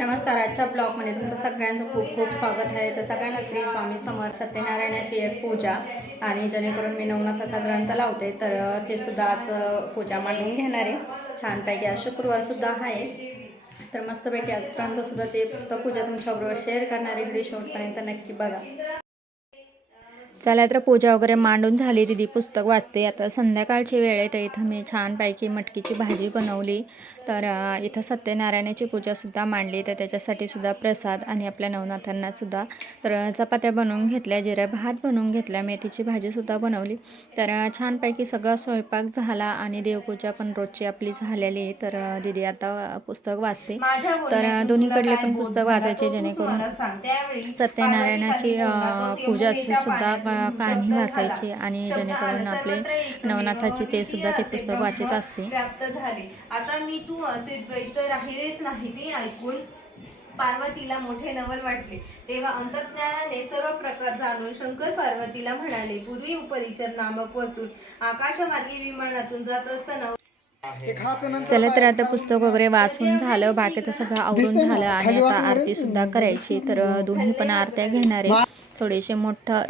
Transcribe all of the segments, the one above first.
नमस्कार आजच्या ब्लॉगमध्ये तुमचं सगळ्यांचं खूप खूप स्वागत आहे. तर सगळ्यांना श्री स्वामी समर्थ सत्यनारायणाची एक पूजा आणि जेणेकरून मी नवनाथाचा ग्रंथ लावते तर ते सुद्धा आज पूजा मांडून घेणार आहे. छानपैकी आज शुक्रवारसुद्धा आहे. तर मस्तपैकी आज ग्रंथसुद्धा ते पुस्तक पूजा तुमच्याबरोबर शेअर करणार आहे. व्हिडिओ शेवटपर्यंत नक्की बघा. चला तर पूजा वगैरे मांडून झाली. दिदी पुस्तक वाचते. आता संध्याकाळची वेळ आहे तर इथं मी छानपैकी मटकीची भाजी बनवली. तर इथं सत्यनारायणाची पूजासुद्धा मांडली. तर त्याच्यासाठी सुद्धा प्रसाद आणि आपल्या नवनाथांना सुद्धा तर चपात्या बनवून घेतल्या जिरा भात बनवून घेतल्या मेथीची भाजीसुद्धा बनवली. तर छानपैकी सगळा स्वयंपाक झाला आणि देवपूजा पण रोजची आपली झालेली आहे. तर दीदी आता पुस्तक वाचते. तर दोन्हीकडले पण पुस्तक वाचायचे जेणेकरून सत्यनारायणाची पूजाची सुद्धा कहाणी वाचायची आणि जेणेकरून आपले नवनाथाची ते सुद्धा ते पुस्तक वाचत असते. प्राप्त झाले. आता मी तू असे द्वैत राहिलेच नाही ते ऐकून पार्वतीला मोठे नवल वाटले. तेव्हा अंतर्ज्ञानाने सर्व प्रकार जाणून शंकर पार्वतीला म्हणाले पूर्वी उपरिचर नामक वसून आकाशमार्गी विमानातून जात असताना चला तर आता पुस्तक वगैरे वाचून झालं बाकीचं सगळं आवरून झालं आणि आता आरती सुद्धा करायची. तर दोन्ही पण आरत्या घेणार आहे थोडेसे मोठं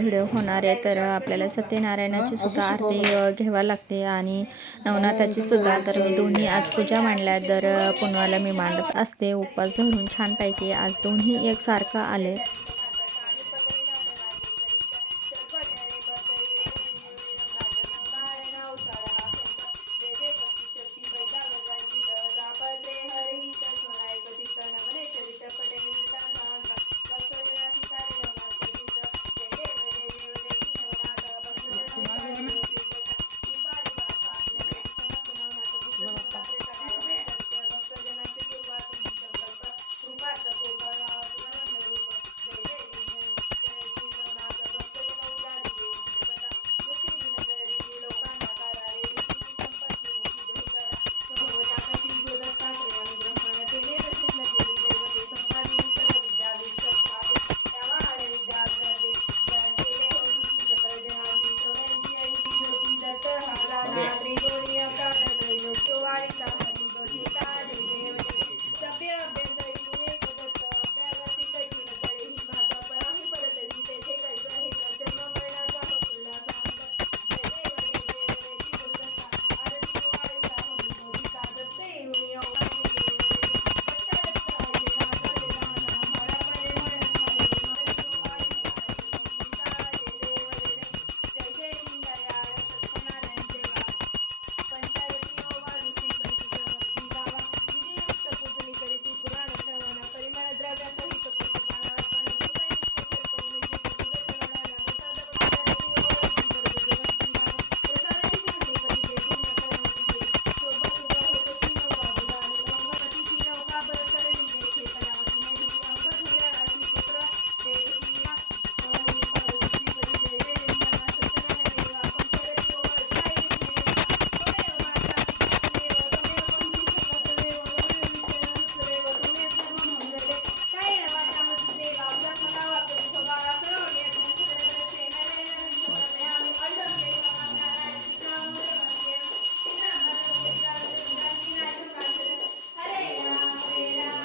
व्हिडिओ होणार आहे तर आपल्याला सत्यनारायणाची सुद्धा आरती घ्यावी लागते आणि नवनाथाची सुद्धा. तर मी दोन्ही आज पूजा मांडल्या तर पुनवाला मी मांडत असते. उपवास धरून छानपैकी आज दोन्ही एकसारखं आले.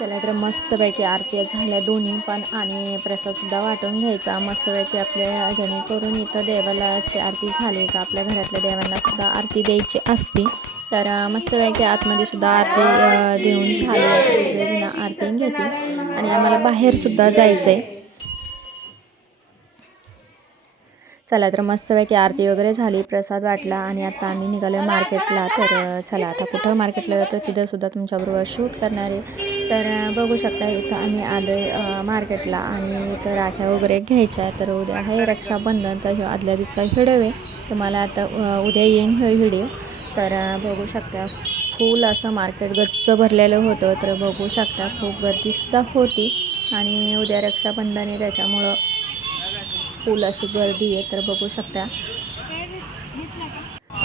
चला तर मस्तपैकी आरती झाल्या दोन्ही पण आणि प्रसादसुद्धा वाटून घ्यायचा. मस्तपैकी आपल्या जेणेकरून इथं देवालाची आरती झाली. का आपल्या घरातल्या देवांना सुद्धा आरती द्यायची असते. तर मस्तपैकी आतमध्ये सुद्धा आरती देऊन झाली. आरती घेते आणि आम्हाला बाहेरसुद्धा जायचं आहे चला तर मस्तपैकी आरती वगैरे झाली प्रसाद वाटला आणि आता आम्ही निघालो मार्केटला तर चला आता कुठं मार्केटला जातो तिथंसुद्धा तुमच्याबरोबर शूट करणार आहे. तर बघू शकता इथं आम्ही आलो आहे मार्केटला आणि इथं राख्या वगैरे घ्यायच्या तर उद्या आहे रक्षाबंधन तर ह्यो आदल्या दिवसा व्हिडिओ आहे. तुम्हाला आता उद्या येईन हे व्हिडिओ. तर बघू शकता फुल असं मार्केट गच्च भरलेलं होतं. तर बघू शकता खूप गर्दीसुद्धा होती. आणि उद्या रक्षाबंधन आहे त्याच्यामुळं फुल अशी गर्दी आहे तर बघू शकता.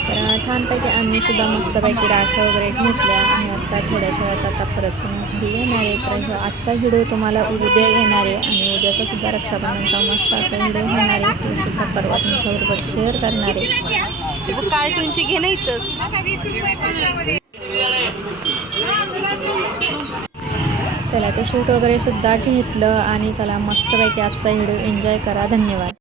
तर छानपैकी आम्ही सुद्धा मस्तपैकी राख्या वगैरे घेतल्या आणि आता थोड्याशा वेळात आता परत पुन्हा घरी येणार आहे. तर आजचा व्हिडिओ तुम्हाला उद्या येणार आहे आणि उद्याचा सुद्धा रक्षाबंधनचा मस्त असा व्हिडिओ होणार आहे. तो सुद्धा परवा तुमच्याबरोबर शेअर करणार आहे. कार्टूनची घे नाही चला ते शूट वगैरे सुद्धा घेतलं आणि चला मस्तपैकी आजचा व्हिडिओ एन्जॉय करा. धन्यवाद.